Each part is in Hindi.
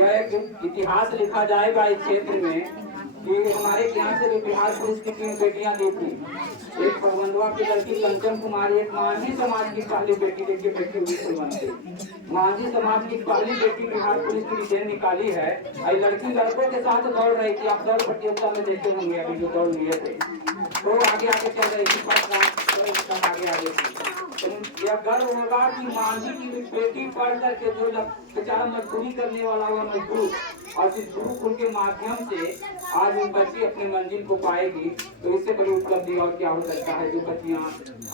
यह एक इतिहास लिखा जाएगा इस क्षेत्र में कि हमारे यहाँ से भी बिहार पुलिस की 3 बेटियां दी थी। एक प्रबंधवा की लड़की कंचन कुमारी, एक मांझी समाज की पहली बेटी, देखिए बेटी हुई कुलवंती। मांझी समाज की पहली बेटी बिहार पुलिस की डिटेन निकाली है। लड़की लड़कों के साथ दौड़ रही थी, आप दौड़ प्रतियोगिता में देखे होंगे अभी जो दौड़ लिए थे, तो आगे आगे चल रही थी, आगे आगे थी। तो यह गर्व होगा कि मांझी की बेटी पढ़ करके जो बेचारा मजदूरी करने वाला हुआ मजदूर, और इस गुरुकुल के माध्यम से आज वो बच्ची अपने मंजिल को पाएगी। तो इससे बड़ी उपलब्धि और क्या हो सकता है। जो बच्चियां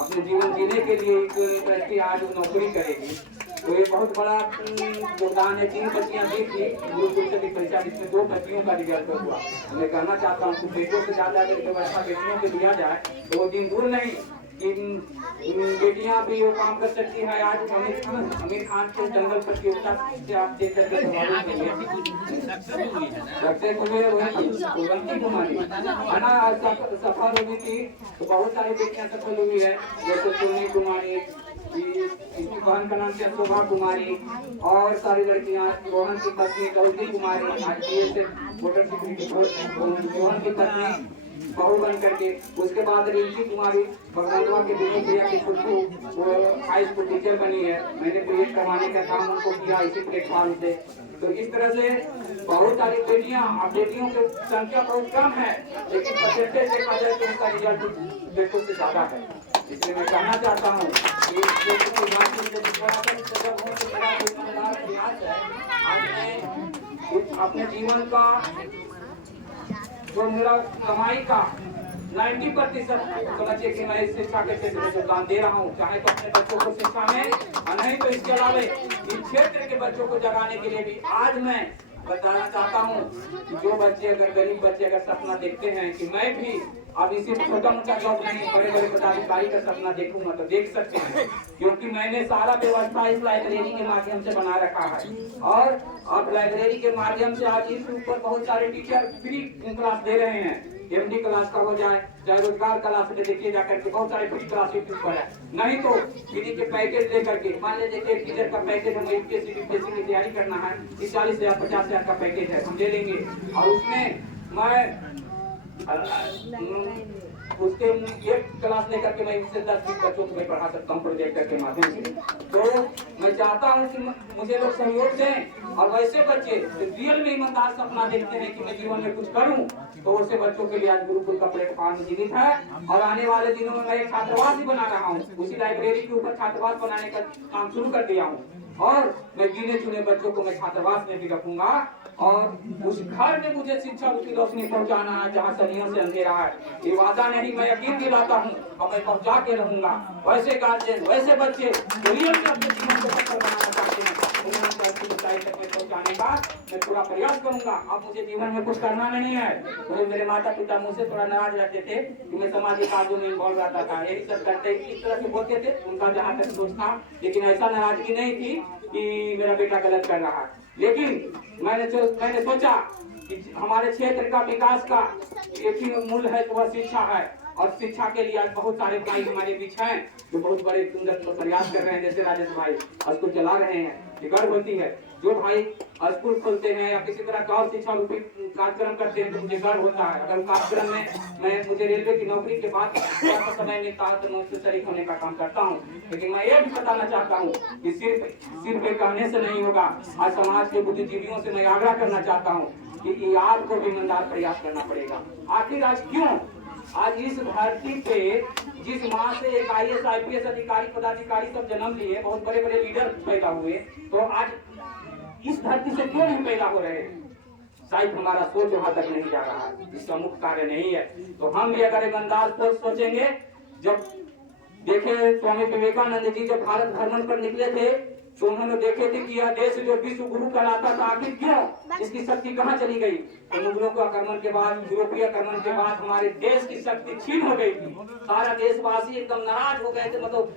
अपने जीवन जीने के लिए आज नौकरी करेगी, तो ये बहुत बड़ा योगदान है। 3 बच्चियां दी थी गुरुकुल से परीक्षा, जिसमें 2 बच्चियों का रिजल्ट हुआ। मैं कहना चाहता हूँ कि बेटियों से ज्यादा अगर व्यवस्था बेटियों को दिया जाए तो वो दिन दूर नहीं कि बेटियां भी वो काम कर सकती है। आज आमिर खान के दंगल प्रतियोगिता से आप देख सकते कुमारी है ना, सफल हुई थी। तो बहुत सारी बेटियां सफल हुई है, जैसे सोनी कुमारी, इसकी बहन का नाम है शोभा कुमारी, और सारी लड़कियां, रोहन की पत्नी गौरी कुमारी IPS वोटर सिक्योरिटी रोहन की पत्नी बहू बन करके। उसके बाद रिंकी कुमारी भगवानवा के दिनों प्रिया की खुशबू, वो हाई स्कूल टीचर बनी है। मैंने प्रेरित करवाने का काम उनको किया इसी प्लेटफॉर्म से। तो इस तरह से बहुत सारी बेटियां, अब बेटियों की संख्या बहुत कम है, लेकिन परसेंटेज देखा जाए तो उनका रिजल्ट बेटों से ज्यादा है। इसलिए मैं कहना चाहता हूँ कि अपने जीवन का जो मेरा कमाई का 90% समझिए कि मैं इस शिक्षा के क्षेत्र में योगदान दे रहा हूँ, चाहे तो अपने बच्चों को शिक्षा में, और नहीं तो इसके अलावा इस क्षेत्र के बच्चों को जगाने के लिए भी आज मैं बताना चाहता हूँ कि जो बच्चे, अगर गरीब बच्चे अगर सपना देखते हैं कि मैं भी अब इसी छोटा मोटा जॉब नहीं, बड़े बड़े पदाधिकारी का सपना देखूंगा, तो देख सकते हैं, क्योंकि मैंने सारा व्यवस्था इस लाइब्रेरी के माध्यम से बना रखा है। और अब लाइब्रेरी के माध्यम से आज इस ऊपर बहुत सारे टीचर फ्री क्लास दे रहे हैं। MD क्लास का हो जाए, चाहे रोजगार क्लास में देखिए जाकर के बहुत सारे फ्री क्लास है। नहीं तो फ्री के पैकेज लेकर के, मान लीजिए एक टीचर का पैकेज हम UPSC की तैयारी करना है, 40,000 50,000 का पैकेज है, हम ले लेंगे। और उसमें मैं उसके एक क्लास लेकर के मैं इससे 10-20 बच्चों को मैं पढ़ा सकता हूँ प्रोजेक्टर के माध्यम से। तो मैं चाहता हूँ कि मुझे लोग सहयोग दें, और वैसे बच्चे रियल में ईमानदार सपना देखते हैं कि मैं जीवन में कुछ करूँ, तो वैसे बच्चों के लिए आज गुरुकुल का प्लेटफॉर्म जीवित है। और आने वाले दिनों में मैं एक छात्रावास भी बना रहा हूँ, उसी लाइब्रेरी के ऊपर छात्रावास बनाने का काम शुरू कर दिया हूँ। और मैं गिने चुने बच्चों को मैं छात्रावास में भी रखूंगा, और उस घर में मुझे शिक्षा की रोशनी पहुंचाना है जहाँ सदियों से अंधेरा है। ये वादा नहीं, मैं यकीन दिलाता हूँ, और मैं पहुंचा के रहूंगा। वैसे गार्जियन, वैसे बच्चे रियल में अपने जीवन को सफल बनाना चाहते हैं, उन्हें ऊंचाई तक में पहुंचाने का मैं पूरा प्रयास करूंगा। अब मुझे जीवन में कुछ करना नहीं है। तो मेरे माता पिता मुझसे थोड़ा नाराज रहते थे कि मैं सामाजिक कार्यों में इन्वॉल्व रहता था, यही सब करते इस तरह से बोलते थे, उनका जहाँ तक सोच था। लेकिन ऐसा नाराजगी नहीं थी कि मेरा बेटा गलत कर रहा है। लेकिन मैंने सोचा कि हमारे क्षेत्र का विकास का एक ही मूल है, तो वह शिक्षा है। और शिक्षा के लिए आज बहुत सारे भाई हमारे बीच हैं जो बहुत बड़े सुंदर प्रयास कर रहे हैं, जैसे राजेश भाई स्कूल चला रहे हैं। ये गर्व होती है जो भाई स्कूल खोलते हैं या किसी तरह का और शिक्षा रूपी कार्यक्रम करते हैं, तो मुझे गर्व होता है। अगर कार्यक्रम में मुझे रेलवे की नौकरी के बाद समय मिलता है तो मैं उससे शरीक होने का काम करता हूँ। लेकिन मैं ये भी बताना चाहता हूँ कि सिर्फ कहने से नहीं होगा। आज समाज के बुद्धिजीवियों से मैं आग्रह करना चाहता हूँ कि आपको भी ईमानदार प्रयास करना पड़ेगा। आखिर आज क्यों, आज इस धरती पे जिस माँ से एक IAS IPS अधिकारी पदाधिकारी सब जन्म लिए, बहुत बड़े बड़े लीडर पैदा हुए, तो आज इस धरती से क्यों नहीं पैदा हो रहे हैं? शायद हमारा सोच वहां तक नहीं जा रहा है, इसका मुख्य कार्य नहीं है। तो हम भी अगर ईमानदार सोचेंगे, जब देखे स्वामी विवेकानंद जी जब भारत भ्रमण पर निकले थे, तो उन्होंने देखे थे कि यह देश जो विश्व गुरु कहलाता था, आखिर क्यों, इसकी शक्ति कहाँ चली गई? तो मुगलों के आक्रमण के बाद, यूरोपीय आक्रमण के बाद हमारे देश की शक्ति छीन हो गई थी। सारा देशवासी एकदम नाराज हो गए थे, मतलब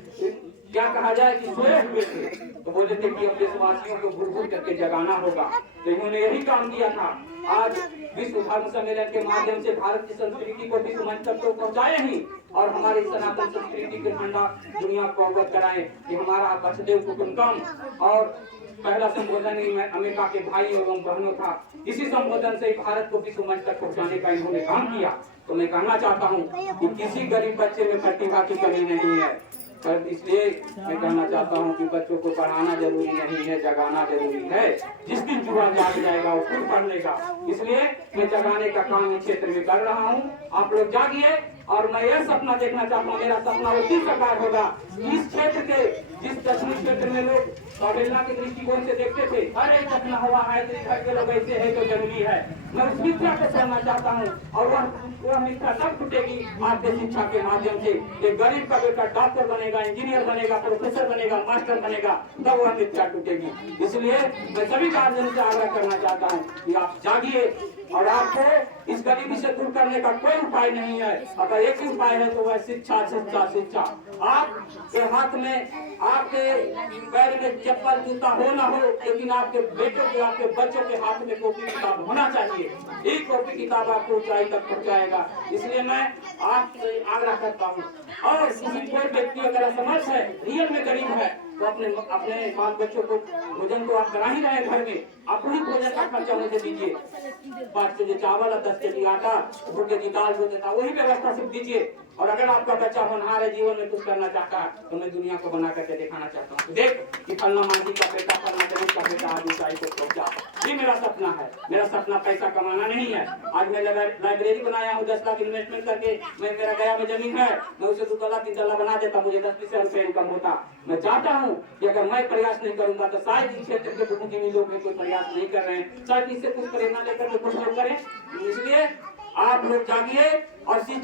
क्या कहा जाए कि सोए हुए थे। तो बोले थे कि अब देशवासियों को भूल भूल करके जगाना होगा। तो इन्होंने यही काम किया था। आज विश्व धर्म सम्मेलन के माध्यम से भारत की संस्कृति को विश्व मंच तक तो पहुंचाए ही, और हमारी सनातन संस्कृति के झंडा दुनिया को अवगत कराए कि हमारा वसुदेव कुटुंबकम और पहला संबोधन ही मैं अमेरिका के भाई एवं बहनों था। इसी संबोधन से भारत को विश्व मंच तक पहुंचाने का इन्होंने काम किया। तो मैं कहना चाहता हूं कि किसी गरीब बच्चे में प्रतिभा की कमी नहीं है, पर इसलिए मैं कहना चाहता हूं कि बच्चों को पढ़ाना जरूरी नहीं है, जगाना जरूरी है। जिस दिन जुआ जाग जाएगा वो खुद पढ़ लेगा। इसलिए मैं जगाने का काम इस क्षेत्र में कर रहा हूं। आप लोग जागिए और मैं यह सपना देखना चाहता हूँ, मेरा सपना उसी प्रकार होगा। इस क्षेत्र के जिस दक्षिणी क्षेत्र में लोग अवहेलना के दृष्टिकोण से देखते थे, अरे दक्षिण हवा है तो इधर के लोग ऐसे है तो जंगली है, मैं उस मिथ्या को छोड़ना चाहता हूँ। और वह मिथ्या तब टूटेगी आपके शिक्षा के माध्यम से। एक गरीब का बेटा डॉक्टर बनेगा, इंजीनियर बनेगा, प्रोफेसर बनेगा, मास्टर बनेगा, तब वह मिथ्या टूटेगी। इसलिए मैं सभी गार्जियन से आग्रह करना चाहता हूँ कि आप जागिए और आपको इस गरीबी से दूर करने का कोई उपाय नहीं है। अगर एक ही उपाय है तो वह शिक्षा, शिक्षा, शिक्षा। आपके हाथ में, आपके पैर में चप्पल जूता हो ना हो, लेकिन आपके बेटों के, आपके बच्चों के हाथ में कॉपी किताब होना चाहिए। एक कॉपी किताब आपको ऊंचाई तक पहुंचाएगा। इसलिए मैं आपसे आग्रह करता हूँ। और किसी कोई व्यक्ति अगर असमर्थ है, रियल में गरीब है, तो अपने बाल बच्चों को भोजन तो आप करा ही रहे घर में, आप ही भोजन का खर्चा मुझे दीजिए। 5 केजी चावल और 10 केजी आटा, 2 केजी दाल जो देता वही व्यवस्था सिर्फ दीजिए। और अगर आपका बच्चा होनहार है, जीवन में कुछ करना चाहता है, तो मैं दुनिया को बना करके दिखाना चाहता हूँ। देख कि फलना मांझी का बेटा, फलना जमीन का बेटा आज ऊंचाई को पहुंचा। ये मेरा सपना है। मेरा सपना पैसा कमाना नहीं है। आज मैं लाइब्रेरी बनाया हूँ 10 लाख इन्वेस्टमेंट करके। मैं, मेरा गया में जमीन है, मैं उसे 2 तला 3 तला बना देता, मुझे 10-20 रुपए इनकम होता। मैं चाहता हूँ कि अगर मैं प्रयास नहीं करूंगा तो शायद इस क्षेत्र के बुद्धिजीवी लोग कोई प्रयास नहीं कर रहे हैं, शायद इससे कुछ प्रेरणा लेकर कुछ लोग करें। इसलिए आप लोग जागिए और शिक्षा